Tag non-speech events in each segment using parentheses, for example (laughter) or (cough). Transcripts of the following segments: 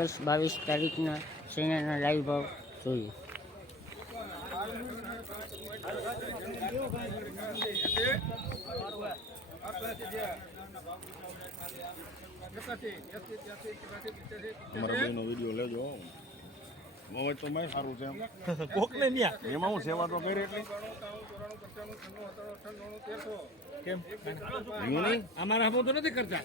દિવસ બાવીસ તારીખના શેણાના લાઈવ ભાવ જોઈએ. અમારા વીડિયો લેજો. મોજ તો મેં સારું છે એમ. (laughs) કોક ને ન્યા. એમાં હું સેવા તો કરી એટલી. કેમ? અમારા હમો તો નથી કરતા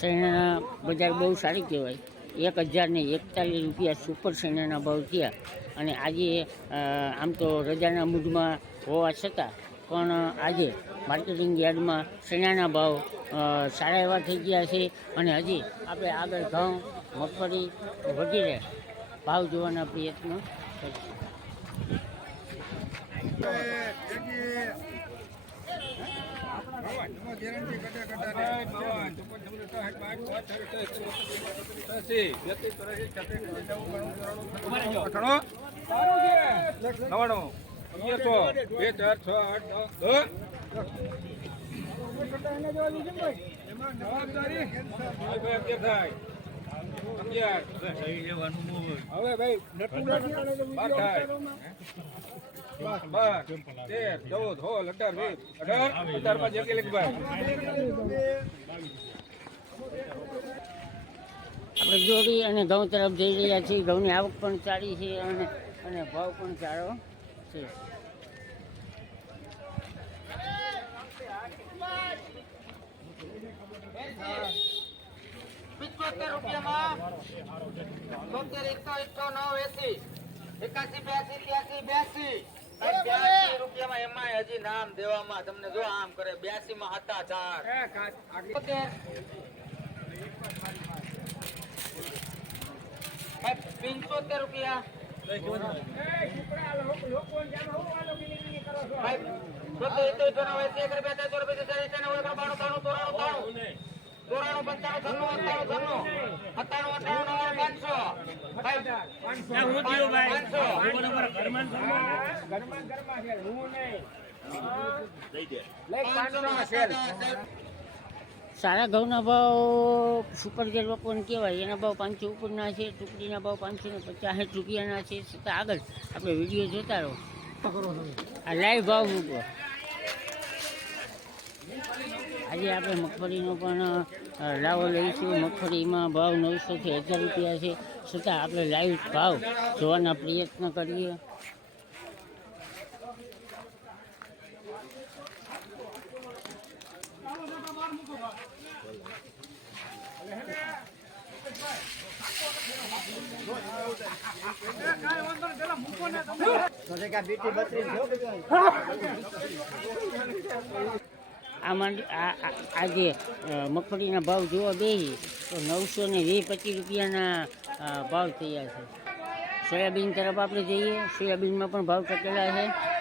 શેણાના બજાર બહુ સારી કહેવાય. એક હજારને એકતાલીસ રૂપિયા સુપર શેણાના ભાવ થયા. અને આજે આમ તો રજાના મૂડમાં હોવા છતાં પણ આજે માર્કેટિંગ યાર્ડમાં શેણાના ભાવ સારા એવા થઈ ગયા છે. અને હજી આપણે આગળ ઘઉં, મગફળી વગેરે ભાવ જોવાના પ્રયત્નો નવાણું અગિયારસો બે ચાર છ આઠ દસ હવે ભાઈ બાર તેર ચૌદ સોળ અઢાર વીસ અઢાર આપણે જોડી અને ઘઉં તરફ જઈ રહ્યા છીએ. ઘઉંની આવક પણ સારી છે અને અને ભાવ પણ સારો છે. પિચોતેર રૂપિયામાં તોતેર એકસો નવ એસી એકાસી બ્યાસી ત્યાસી બ્યાસી રૂપિયામાં એમાં હજી નામ દેવામાં તમને જો આમ કરે બ્યાસી માં હતા ચાર. પંચોતેર રૂપિયા. તોતેર, એકોતેર, અઠ્ઠાણું, એંસી, સારા ઘઉંના ભાવ સુપર જે પણ કહેવાય. એના ભાવ પાંચસો ઉપરના છે, ટુકડીના ભાવ પાંચસો ને પચાસ રૂપિયાના છે. છતાં આગળ આપણે વીડિયો જોતા રહો. આ લાઈવ ભાવ મૂકો. આજે આપણે મગફળીનો પણ લાવો લઈશું, મગફળીમાં ભાવ નવસોથી હજાર રૂપિયા છે. છતાં આપણે લાઈવ ભાવ જોવાના પ્રયત્ન કરીએ? બેટી આ આ- આજે મગફળીના ભાવ જોવા બેસી તો નવસો ને વીસ પચીસ રૂપિયાના ભાવ થયા છે. સોયાબીન તરફ આપણે જઈએ, સોયાબીનમાં પણ ભાવ ટકેલા છે.